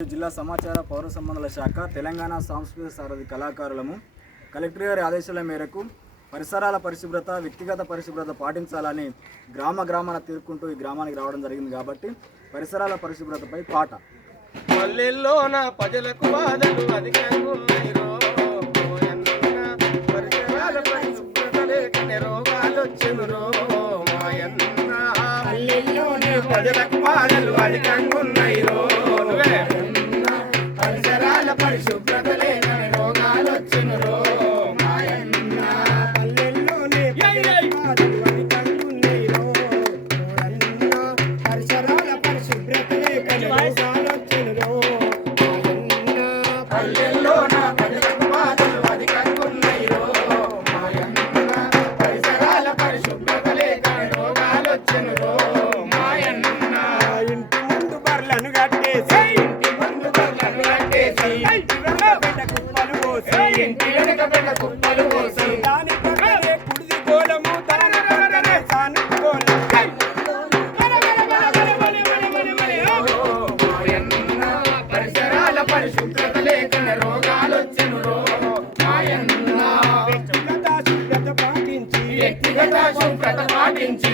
జిల్లా సమాచార పౌర సంబంధాల శాఖ తెలంగాణ సాంస్కృతిక సారథి కళాకారులము కలెక్టర్ గారి ఆదేశాల మేరకు పరిసరాల పరిశుభ్రత వ్యక్తిగత పరిశుభ్రత పాటించాలని గ్రామ గ్రామాన తీరుకుంటూ ఈ గ్రామానికి రావడం జరిగింది కాబట్టి పరిసరాల పరిశుభ్రతపై పాట పల్లెల్లో నా ప్రజలకు బాధలు అధికంగా ఉన్నాయి రో. ఓయన్న పరిసరాల పరిశుభ్రత లేకనే రోగాలు వచ్చెను రో. మాయన్న పల్లెల్లోని ప్రజలకు బాధలు అధికంగా పరిశుభ్రత లేకనే రోగాలు వచ్చెను రో. మాయన్న పల్లెల్లోనే. ఓరన్న పరిసరాల పరిశుభ్రత లేకనే రోగాలొచ్చెనురో. ఓరన్న పల్లెల్లో నా ప్రజలకు బాధలు అధికంగా ఉన్నాయి రో. మాయన్న పరిసరాల పరిశుభ్రత లేకనే రోగాలు వచ్చెను రో. మాయన్న ఇంటి ముందు బర్లను కట్టేసి ఇంటి ముందు బర్లను కట్టేసి, ఇంటి వెనక పెద్ద కుప్పలు పోసి ఇంటి వెనుక పెద్ద కుప్పలు పోసి, దాని పక్కనే కుడిది గోళము దాని పక్కనే సానుపు గోళం మాయన్న పరిసరాల పరిశుభ్రత లేకనే రోగాలొచ్చెను రో. మాయన్న వ్యక్తిగత శుభ్రత పాటించి వ్యక్తిగత శుభ్రత పాటించి